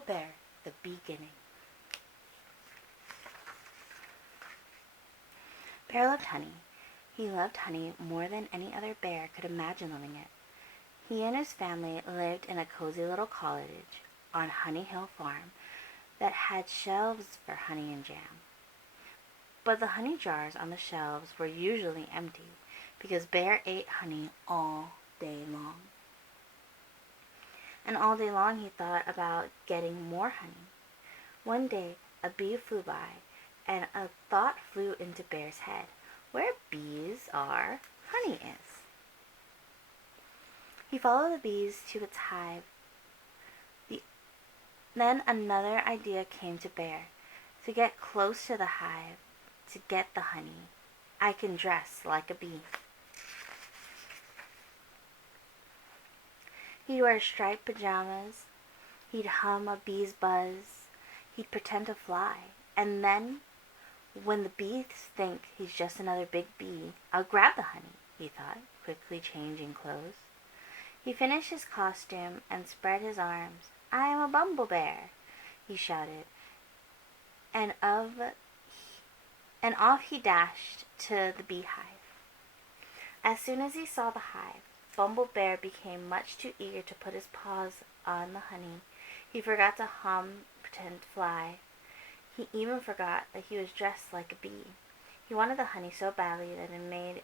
Bumble Bear, the Beeginning. Bear loved honey. He loved honey more than any other bear could imagine loving it. He and his family lived in a cozy little cottage on Honey Hill Farm that had shelves for honey and jam. But the honey jars on the shelves were usually empty because Bear ate honey all day long. And all day long he thought about getting more honey. One day a bee flew by, and a thought flew into Bear's head. Where bees are, honey is. He followed the bees to its hive. Then another idea came to Bear. To get close to the hive, to get the honey, I can dress like a bee. He'd wear striped pajamas. He'd hum a bee's buzz. He'd pretend to fly. And then, when the bees think he's just another big bee, I'll grab the honey, he thought, quickly changing clothes. He finished his costume and spread his arms. I am a Bumble Bear, he shouted. And off he dashed to the beehive. As soon as he saw the hive, Bumble Bear became much too eager to put his paws on the honey. He forgot to hum, pretend to fly. He even forgot that he was dressed like a bee. He wanted the honey so badly that it made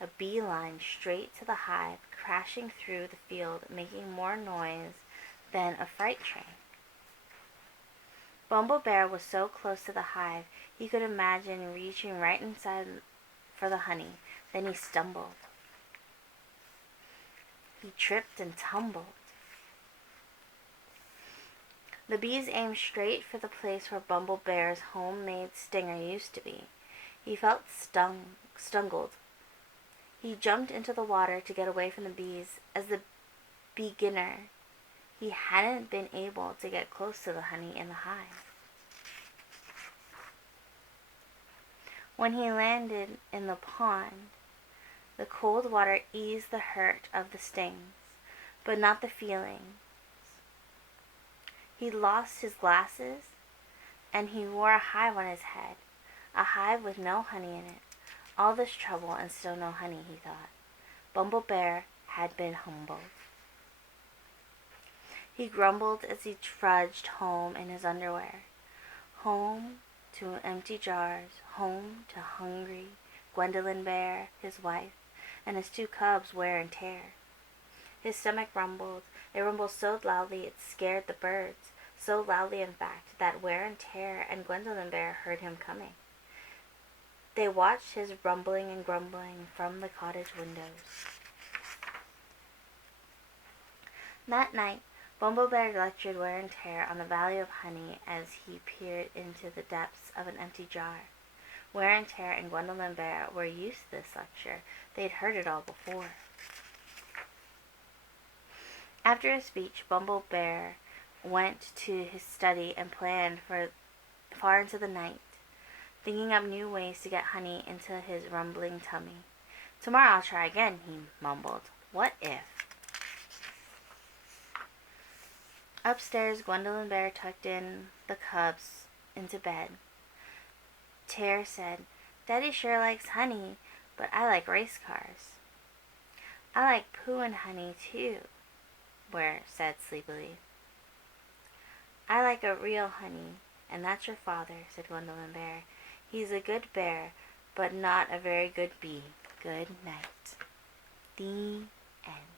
a beeline straight to the hive, crashing through the field, making more noise than a freight train. Bumble Bear was so close to the hive, he could imagine reaching right inside for the honey. Then he stumbled. He tripped and tumbled. The bees aimed straight for the place where Bumble Bear's homemade stinger used to be. He felt stungled. He jumped into the water to get away from the bees. As the beginner, he hadn't been able to get close to the honey in the hive. When he landed in the pond, the cold water eased the hurt of the stings, but not the feelings. He lost his glasses, and he wore a hive on his head, a hive with no honey in it. All this trouble and still no honey, he thought. Bumble Bear had been humbled. He grumbled as he trudged home in his underwear. Home to empty jars, home to hungry Gwendolyn Bear, his wife, and his 2 cubs, Wear and Tear. His stomach rumbled. It rumbled so loudly it scared the birds, so loudly in fact that Wear and Tear and Gwendolyn Bear heard him coming. They watched his rumbling and grumbling from the cottage windows. That night, Bumble Bear lectured Wear and Tear on the value of honey as he peered into the depths of an empty jar. Wear and Tear and Gwendolyn Bear were used to this lecture. They'd heard it all before. After his speech, Bumble Bear went to his study and planned for far into the night, thinking up new ways to get honey into his rumbling tummy. Tomorrow I'll try again, he mumbled. What if? Upstairs, Gwendolyn Bear tucked in the cubs into bed. Tear said, Daddy sure likes honey, but I like race cars. I like poo and honey too, Wear said sleepily. I like a real honey, and that's your father, said Gwendolyn Bear. He's a good bear, but not a very good bee. Good night. The end.